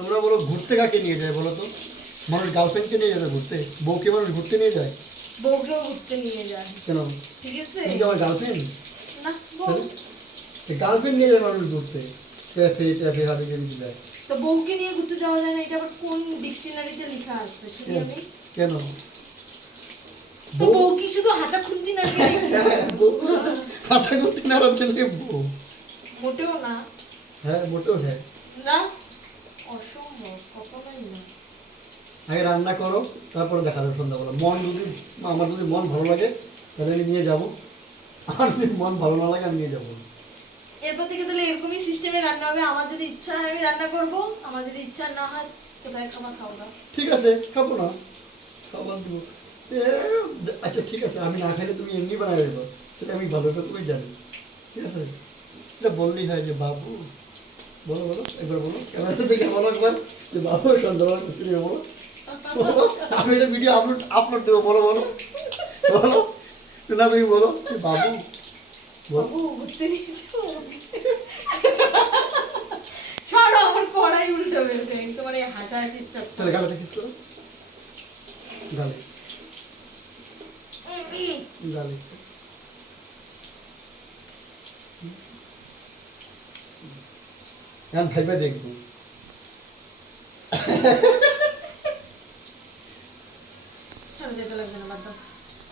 তোমরা বলো ঘুরতে কাকে নিয়ে যায় বলো তো? মানুষ গার্লফ্রেন্ডকে নিয়ে যাবে ঘুরতে, বউকে মানুষ ঘুরতে নিয়ে যায়? বউকেও ঘুরতে নিয়ে যায়। কেন? ঠিক আছে, তুমি কি আমার গার্লফ্রেন্ড? না বউ। গার্লফ্রেন্ড নিয়ে যায় মানুষ ঘুরতে, ক্যাফে ট্যাফে হাবি জাবি যায়। তো বউকে নিয়ে ঘুরতে যাওয়া যায় না, এটা আবার কোন ডিকশনারিতে লেখা আছে শুনি আমি? কেন? তো বউ কি শুধু হাতা খুন্তি নাড়ি? কথা করতে নাড়ার জন্য বউ? মোটেও না। হ্যাঁ মোটেও হ্যাঁ। না, অসম্ভব, কখনোই না। আগে রান্না করো, তারপরে দেখা যাবে সন্ধ্যাবেলা। আমার যদি মন ভালো লাগে তাহলে আমি নিয়ে যাবো, আর যদি মন ভালো না লাগে আমি নিয়ে যাবো না। এরপর থেকে তাহলে এরকমই সিস্টেমে রান্না হবে, আমার যদি ইচ্ছা হয় আমি রান্না করব, আমার যদি ইচ্ছা না হয় তো ভাই খাবার খাও না। ঠিক আছে, খাবো না, খাবার দেবো। আচ্ছা ঠিক আছে, আমি না খাইলে তুমি এমনি বানাই দেবো, সেটা আমি ভালো করে তুমি জানি। ঠিক আছে, এটা বললেই হয় যে বাবু, বলো বলো একবার বলো, ক্যামেরা থেকে বলো একবার যে বাবু সন্ধ্যাবেলা করতে নিয়ে বলো। বলো, আমি এটা ভিডিও আপলোড দেবো, বলো বলো বলো, না তুমি বলো যে বাবু, বাবু ঘুরতে নিয়ে যাও। সরো, আমার কড়াই উল্টো বেরোবে তোমার এই হাসাহাসির চক্করে। তাহলে গালাটা কিস করো, গালে গালে। এখন ভাইবা দেখবো।